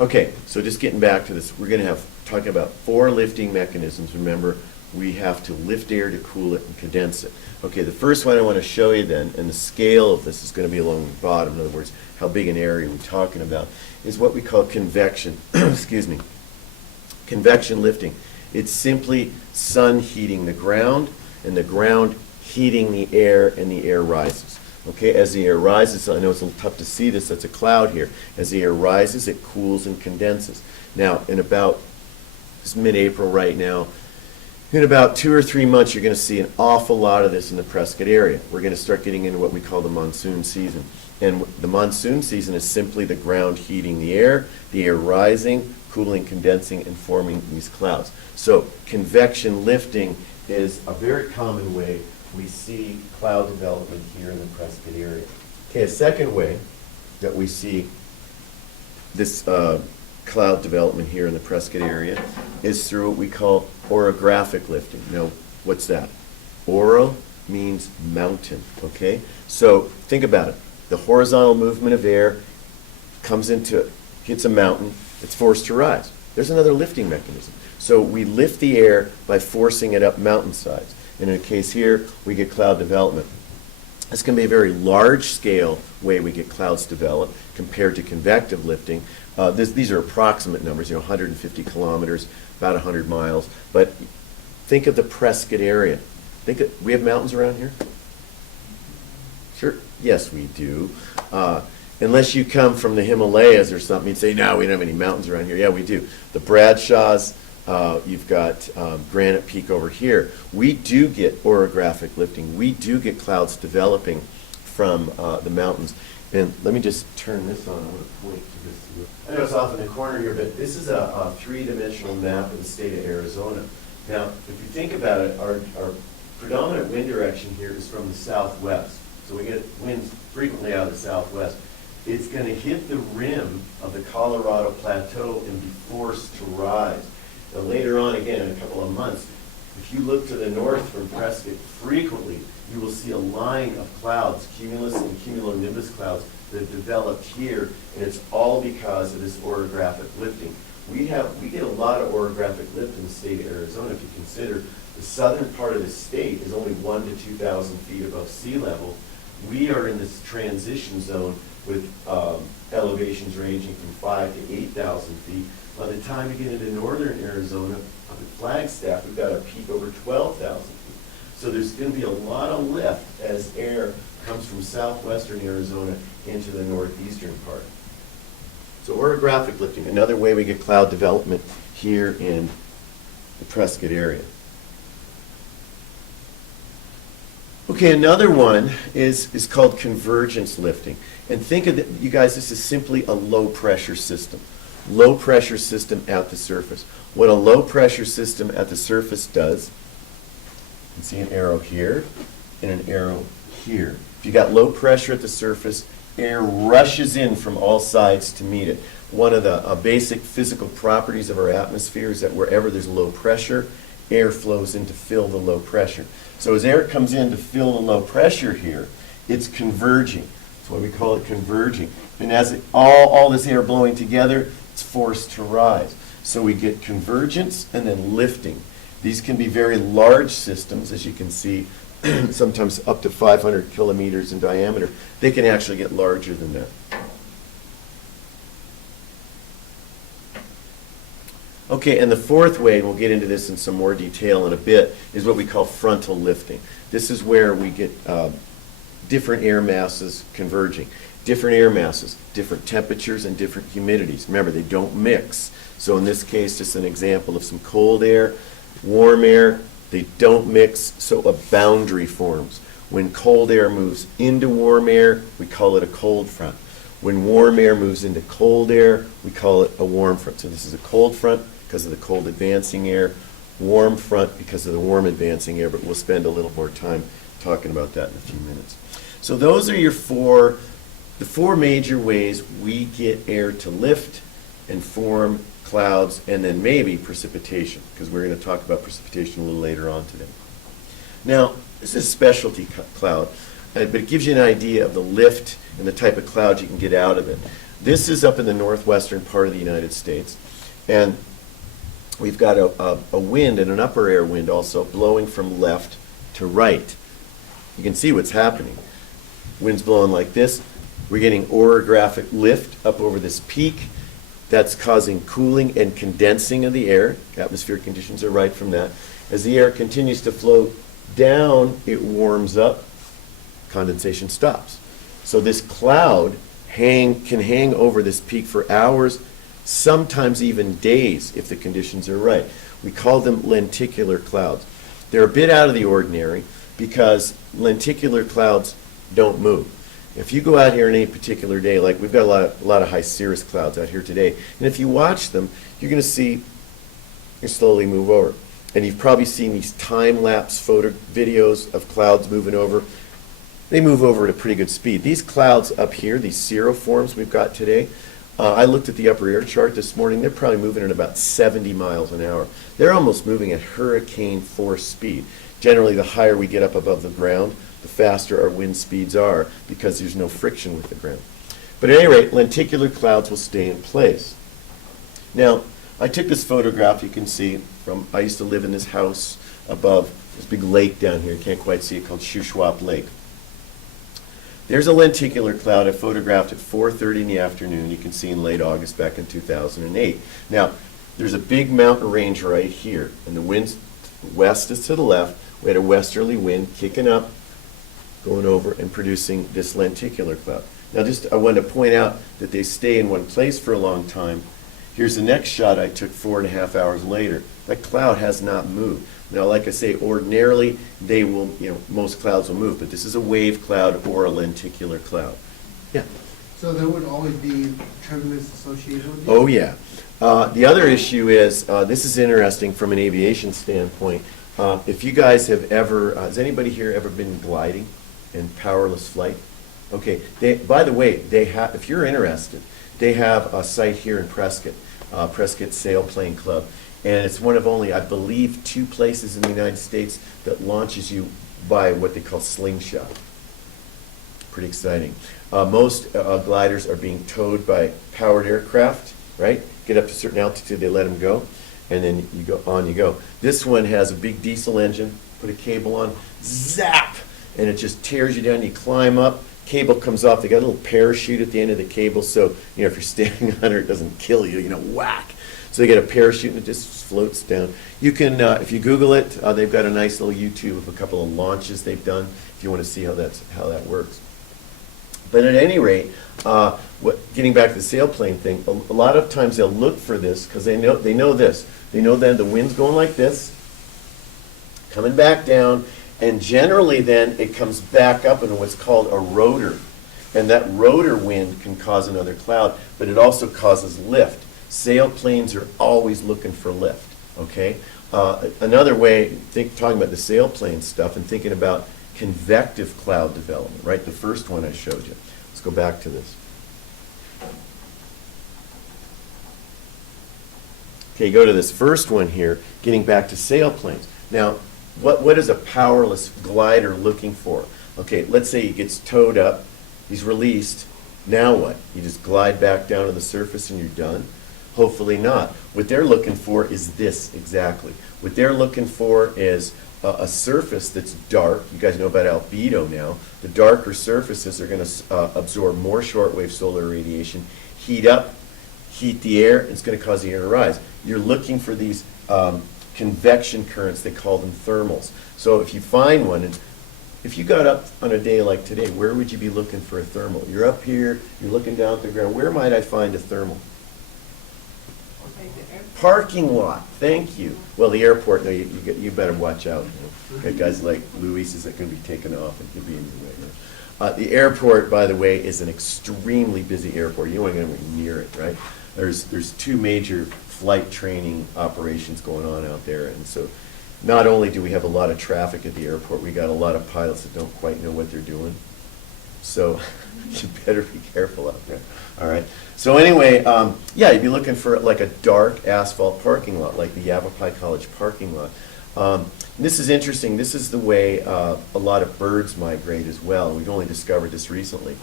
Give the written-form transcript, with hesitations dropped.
Okay, so just getting back to this, we're going to have talking about 4 lifting mechanisms. Remember, we have to lift air to cool it and condense it. Okay, the first one I want to show you then, and the scale of this is going to be along the bottom, in other words, how big an area we're talking about, is what we call convection, excuse me, convection lifting. It's simply sun heating the ground, and the ground heating the air, and the air rises. Okay, as the air rises, I know it's a little tough to see this, that's a cloud here. As the air rises, it cools and condenses. Now, in about, it's mid-April right now, in about 2 or 3 months, you're going to see an awful lot of this in the Prescott area. We're going to start getting into what we call the monsoon season. And the monsoon season is simply the ground heating the air rising, cooling, condensing, and forming these clouds. So convection lifting is a very common way we see cloud development here in the Prescott area. Okay, a second way that we see this cloud development here in the Prescott area is through what we call orographic lifting. Now, what's that? Oro means mountain, okay? So think about it. The horizontal movement of air comes into, hits a mountain, it's forced to rise. There's another lifting mechanism. So we lift the air by forcing it up mountainsides. And in a case here, we get cloud development. This can be a very large-scale way we get clouds develop compared to convective lifting. These are approximate numbers, 150 kilometers, about 100 miles. But think of the Prescott area. We have mountains around here? Sure, yes, we do. Unless you come from the Himalayas or something, you'd say, no, we don't have any mountains around here. Yeah, we do. The Bradshaws, you've got Granite Peak over here. We do get orographic lifting. We do get clouds developing from the mountains. And let me just turn this on. I want to point to this. I know it's off in the corner here, but this is a 3-dimensional map of the state of Arizona. Now, if you think about it, our predominant wind direction here is from the southwest. So we get winds frequently out of the southwest. It's going to hit the rim of the Colorado Plateau and be forced to rise. Now, later on, again, in a couple of months, if you look to the north from Prescott, frequently you will see a line of clouds, cumulus and cumulonimbus clouds, that have developed here, and it's all because of this orographic lifting. We get a lot of orographic lift in the state of Arizona. If you consider the southern part of the state is only 1,000 to 2,000 feet above sea level, we are in this transition zone with elevations ranging from 5,000 to 8,000 feet. By the time you get into northern Arizona, up at Flagstaff, we've got a peak over 12,000 feet. So there's going to be a lot of lift as air comes from southwestern Arizona into the northeastern part. So orographic lifting, another way we get cloud development here in the Prescott area. Okay, another one is called convergence lifting. And think of it, you guys, this is simply a low pressure system. Low pressure system at the surface. What a low pressure system at the surface does, you can see an arrow here and an arrow here. If you got low pressure at the surface, air rushes in from all sides to meet it. One of the basic physical properties of our atmosphere is that wherever there's low pressure, air flows in to fill the low pressure. So as air comes in to fill the low pressure here, it's converging. That's why we call it converging. And as all this air blowing together, it's forced to rise. So we get convergence and then lifting. These can be very large systems, as you can see, sometimes up to 500 kilometers in diameter. They can actually get larger than that. Okay, and the fourth way, and we'll get into this in some more detail in a bit, is what we call frontal lifting. This is where we get different air masses converging. Different air masses, different temperatures, and different humidities. Remember, they don't mix. So in this case, just an example of some cold air, warm air, they don't mix, so a boundary forms. When cold air moves into warm air, we call it a cold front. When warm air moves into cold air, we call it a warm front. So this is a cold front because of the cold advancing air, warm front because of the warm advancing air, but we'll spend a little more time talking about that in a few minutes. So those are the four major ways we get air to lift and form clouds, and then maybe precipitation, because we're going to talk about precipitation a little later on today. Now, this is a specialty cloud, but it gives you an idea of the lift and the type of cloud you can get out of it. This is up in the northwestern part of the United States, and we've got a wind and an upper air wind also blowing from left to right. You can see what's happening. Wind's blowing like this. We're getting orographic lift up over this peak. That's causing cooling and condensing of the air. Atmospheric conditions are right from that. As the air continues to flow down, it warms up, condensation stops. So this cloud can hang over this peak for hours, sometimes even days if the conditions are right. We call them lenticular clouds. They're a bit out of the ordinary because lenticular clouds don't move. If you go out here on any particular day, like we've got a lot of high cirrus clouds out here today, and if you watch them, you're going to see they slowly move over. And you've probably seen these time-lapse photo videos of clouds moving over. They move over at a pretty good speed. These clouds up here, these cirroforms we've got today, I looked at the upper air chart this morning. They're probably moving at about 70 miles an hour. They're almost moving at hurricane force speed. Generally, the higher we get up above the ground, the faster our wind speeds are because there's no friction with the ground. But at any rate, lenticular clouds will stay in place. Now, I took this photograph, you can see, from, I used to live in this house above this big lake down here. You can't quite see it, called Schwab Lake. There's a lenticular cloud I photographed at 4:30 in the afternoon. You can see in late August back in 2008. Now, there's a big mountain range right here, and the wind's west is to the left. We had a westerly wind kicking up, going over and producing this lenticular cloud. Now, I wanted to point out that they stay in one place for a long time. Here's the next shot I took 4.5 hours later. That cloud has not moved. Now, like I say, ordinarily they will, most clouds will move, but this is a wave cloud or a lenticular cloud. Yeah. So there would always be turbulence associated with it? Oh, yeah. The other issue is, this is interesting from an aviation standpoint. If you guys have ever, has anybody here ever been gliding in powerless flight? Okay. By the way, if you're interested, they have a site here in Prescott, Prescott Sailplane Club. And it's one of only, I believe, 2 places in the United States that launches you by what they call slingshot. Pretty exciting. Most gliders are being towed by powered aircraft, right? Get up to a certain altitude, they let them go, and then you go on you go. This one has a big diesel engine, put a cable on, zap, and it just tears you down. You climb up, cable comes off. They got a little parachute at the end of the cable, so if you're standing under it, doesn't kill you, whack. So they get a parachute and it just floats down. You can, if you Google it, they've got a nice little YouTube of a couple of launches they've done if you want to see how that works. But at any rate, getting back to the sailplane thing, a lot of times they'll look for this because they know this. They know then the wind's going like this, coming back down, and generally then it comes back up in what's called a rotor. And that rotor wind can cause another cloud, but it also causes lift. Sailplanes are always looking for lift, okay? Another way, talking about the sailplane stuff and thinking about convective cloud development, right? The first one I showed you. Let's go back to this. Okay, go to this first one here, getting back to sailplanes. Now, what is a powerless glider looking for? Okay, let's say he gets towed up, he's released. Now what? You just glide back down to the surface and you're done? Hopefully not. What they're looking for is this exactly. What they're looking for is a surface that's dark. You guys know about albedo now. The darker surfaces are going to absorb more shortwave solar radiation, heat the air, and it's going to cause the air to rise. You're looking for these convection currents, they call them thermals. So if you find one, and if you got up on a day like today, where would you be looking for a thermal? You're up here, you're looking down at the ground. Where might I find a thermal? Parking lot, thank you. Well, the airport, no, you better watch out. Got guys like Luis is going to be taken off and he'll be in your way. The airport, by the way, is an extremely busy airport. You don't want to get anywhere near it, right? There's 2 major flight training operations going on out there, and so not only do we have a lot of traffic at the airport, we got a lot of pilots that don't quite know what they're doing. So you better be careful out there. All right. So anyway, yeah, you'd be looking for like a dark asphalt parking lot, like the Yavapai College parking lot. This is interesting. This is the way a lot of birds migrate as well. We've only discovered this recently.